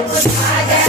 I got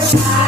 time.